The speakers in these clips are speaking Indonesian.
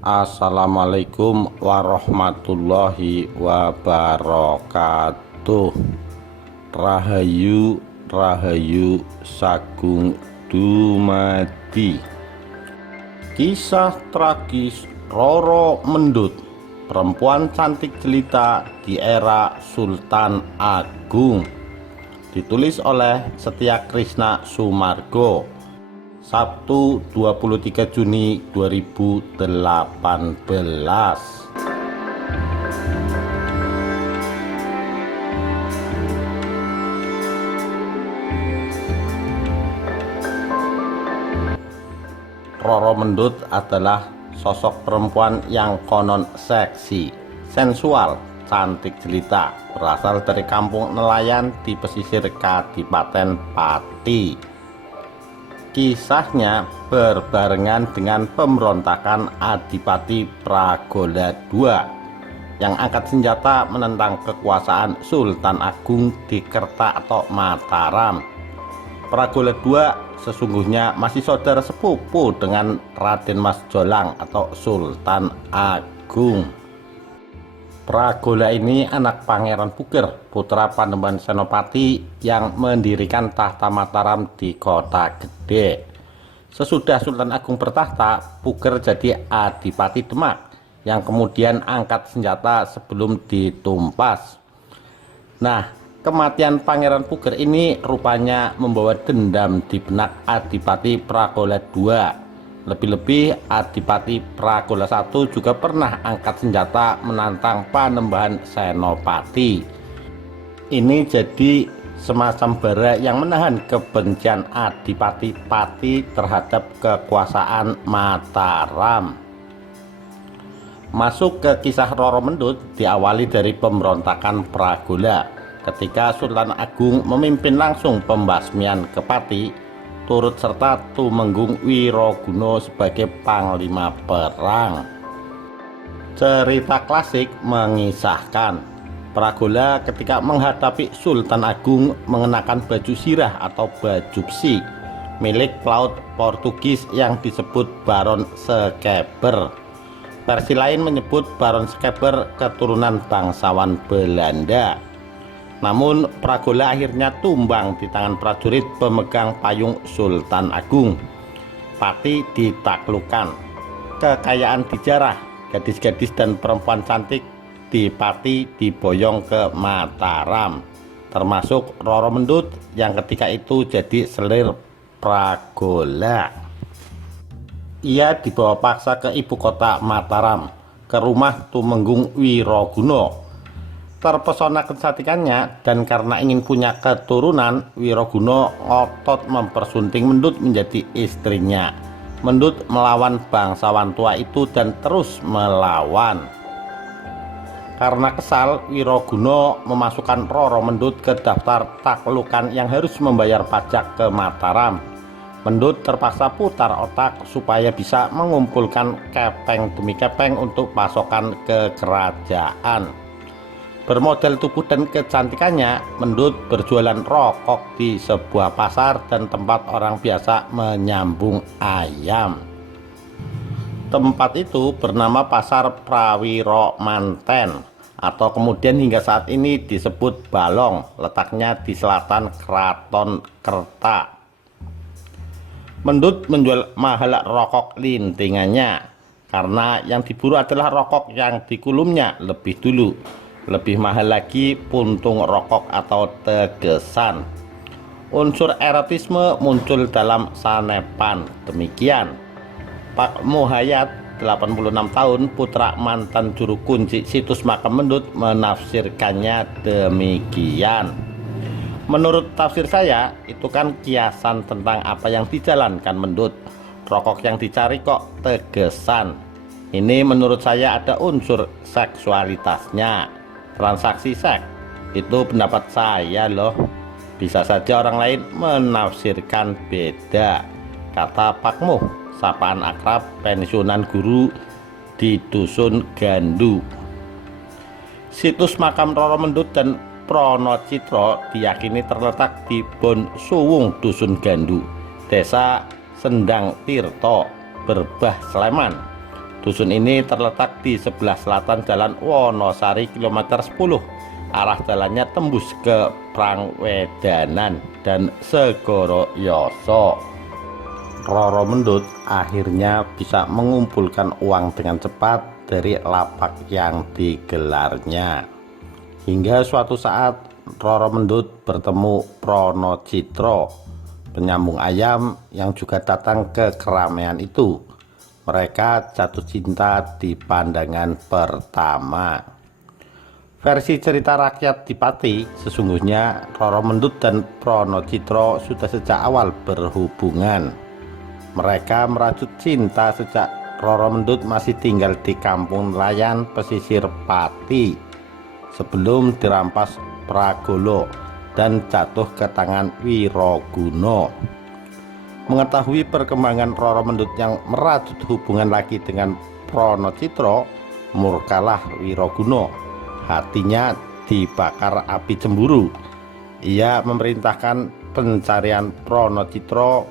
Assalamualaikum warahmatullahi wabarakatuh. Rahayu Rahayu Sagung dumadi. Kisah tragis Roro Mendut, perempuan cantik jelita di era Sultan Agung, ditulis oleh Setia Krishna Sumargo, Sabtu 23 Juni 2018. Roro Mendut adalah sosok perempuan yang konon seksi, sensual, cantik jelita, berasal dari kampung nelayan di pesisir Kadipaten Pati. Kisahnya berbarengan dengan pemberontakan Adipati Pragola II yang angkat senjata menentang kekuasaan Sultan Agung di Kerta atau Mataram. Pragola II sesungguhnya masih saudara sepupu dengan Raden Mas Jolang atau Sultan Agung. Pragola ini anak Pangeran Puger, putra Panembahan Senopati yang mendirikan tahta Mataram di Kota Gede. Sesudah Sultan Agung bertahta, Puger jadi Adipati Demak yang kemudian angkat senjata sebelum ditumpas. Nah, kematian Pangeran Puger ini rupanya membawa dendam di benak Adipati Pragola II. Lebih-lebih Adipati Pragola I juga pernah angkat senjata menantang Panembahan Senopati. Ini jadi semacam bara yang menahan kebencian Adipati Pati terhadap kekuasaan Mataram. Masuk ke kisah Roro Mendut diawali dari pemberontakan Pragola ketika Sultan Agung memimpin langsung pembasmian ke Pati, turut serta Tumenggung Wiroguna sebagai panglima perang. Cerita klasik mengisahkan Pragola ketika menghadapi Sultan Agung mengenakan baju sirah atau baju besi milik pelaut Portugis yang disebut Baron Skeber. Versi lain menyebut Baron Skeber keturunan bangsawan Belanda. Namun Pragola akhirnya tumbang di tangan prajurit pemegang payung Sultan Agung. Pati ditaklukkan. Kekayaan dijarah, gadis-gadis dan perempuan cantik di Pati diboyong ke Mataram, termasuk Roro Mendut yang ketika itu jadi selir Pragola. Ia dibawa paksa ke ibu kota Mataram, ke rumah Tumenggung Wiroguna. Terpesona kecantikannya dan karena ingin punya keturunan, Wiroguna ngotot mempersunting Mendut menjadi istrinya. Mendut melawan bangsawan tua itu dan terus melawan. Karena kesal, Wiroguna memasukkan Roro Mendut ke daftar taklukan yang harus membayar pajak ke Mataram. Mendut terpaksa putar otak supaya bisa mengumpulkan kepeng demi kepeng untuk pasokan ke kerajaan. Bermodal tubuh dan kecantikannya, Mendut berjualan rokok di sebuah pasar dan tempat orang biasa menyambung ayam. Tempat itu bernama Pasar Prawiro Manten, atau kemudian hingga saat ini disebut Balong, letaknya di selatan Keraton Kerta. Mendut menjual mahal rokok lintingannya, karena yang diburu adalah rokok yang dikulumnya lebih dulu. Lebih mahal lagi puntung rokok atau tegesan. Unsur erotisme muncul dalam sanepan. Demikian Pak Muhayat, 86 tahun, putra mantan juru kunci situs makam Mendut, menafsirkannya demikian. Menurut tafsir saya, itu kan kiasan tentang apa yang dijalankan Mendut. Rokok yang dicari kok tegesan. Ini menurut saya ada unsur seksualitasnya. Transaksi seks, itu pendapat saya loh. Bisa saja orang lain menafsirkan beda. Kata Pak Muh, sapaan akrab pensiunan guru di Dusun Gandu. Situs makam Roro Mendut dan Pronocitro diyakini terletak di Bon Suwung Dusun Gandu, Desa Sendang Tirto, Berbah, Sleman. Dusun ini terletak di sebelah selatan Jalan Wonosari kilometer 10. Arah jalannya tembus ke Prangwedanan dan Segoro Yoso. Roro Mendut akhirnya bisa mengumpulkan uang dengan cepat dari lapak yang digelarnya. Hingga suatu saat Roro Mendut bertemu Prono Citro, penyambung ayam yang juga datang ke keramaian itu. Mereka jatuh cinta di pandangan pertama. Versi cerita rakyat di Pati, sesungguhnya Roro Mendut dan Prono Citro sudah sejak awal berhubungan. Mereka merajut cinta sejak Roro Mendut masih tinggal di kampung nelayan pesisir Pati sebelum dirampas Pragolo dan jatuh ke tangan Wiroguna. Mengetahui perkembangan Roro Mendut yang merajut hubungan lagi dengan Prono Citro, murkalah Wiroguna. Hatinya dibakar api cemburu. Ia memerintahkan pencarian Prono Citro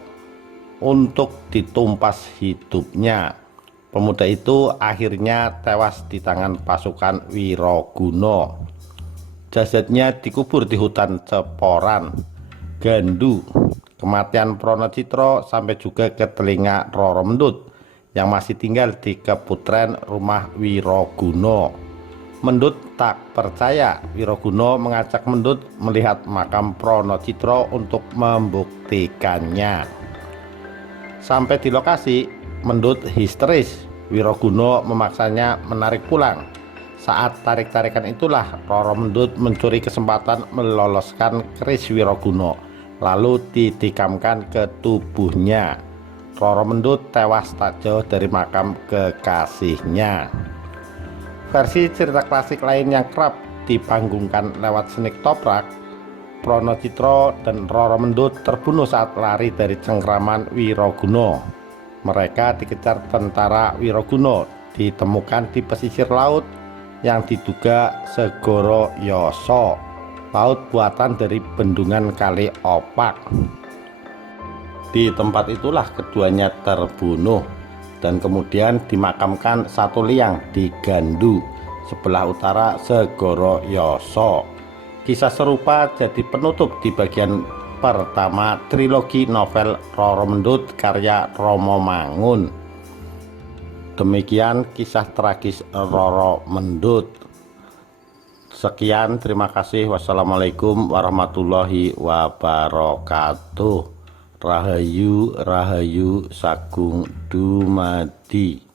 untuk ditumpas hidupnya. Pemuda itu akhirnya tewas di tangan pasukan Wiroguna. Jasadnya dikubur di hutan Ceporan, Gandu. Kematian Prono Citro sampai juga ke telinga Roro Mendut yang masih tinggal di keputren rumah Wiroguna. Mendut tak percaya. Wiroguna mengajak Mendut melihat makam Prono Citro untuk membuktikannya. Sampai di lokasi, Mendut histeris. Wiroguna memaksanya menarik pulang. Saat tarik-tarikan itulah Roro Mendut mencuri kesempatan meloloskan keris Wiroguna, lalu didikamkan ke tubuhnya. Roro Mendut tewas tak jauh dari makam kekasihnya. Versi cerita klasik lain yang kerap dipanggungkan lewat seni ketoprak, Prono Citro dan Roro Mendut terbunuh saat lari dari cengkraman Wiroguna. Mereka dikejar tentara Wiroguna, ditemukan di pesisir laut yang diduga Segoro Yoso, laut buatan dari bendungan Kali Opak. Di tempat itulah keduanya terbunuh dan kemudian dimakamkan satu liang di Gandu, sebelah utara Segoro Yoso. Kisah serupa jadi penutup di bagian pertama trilogi novel Roro Mendut karya Romo Mangun. Demikian kisah tragis Roro Mendut. Sekian, terima kasih. Wassalamualaikum warahmatullahi wabarakatuh. Rahayu Rahayu Sagung Dumadi.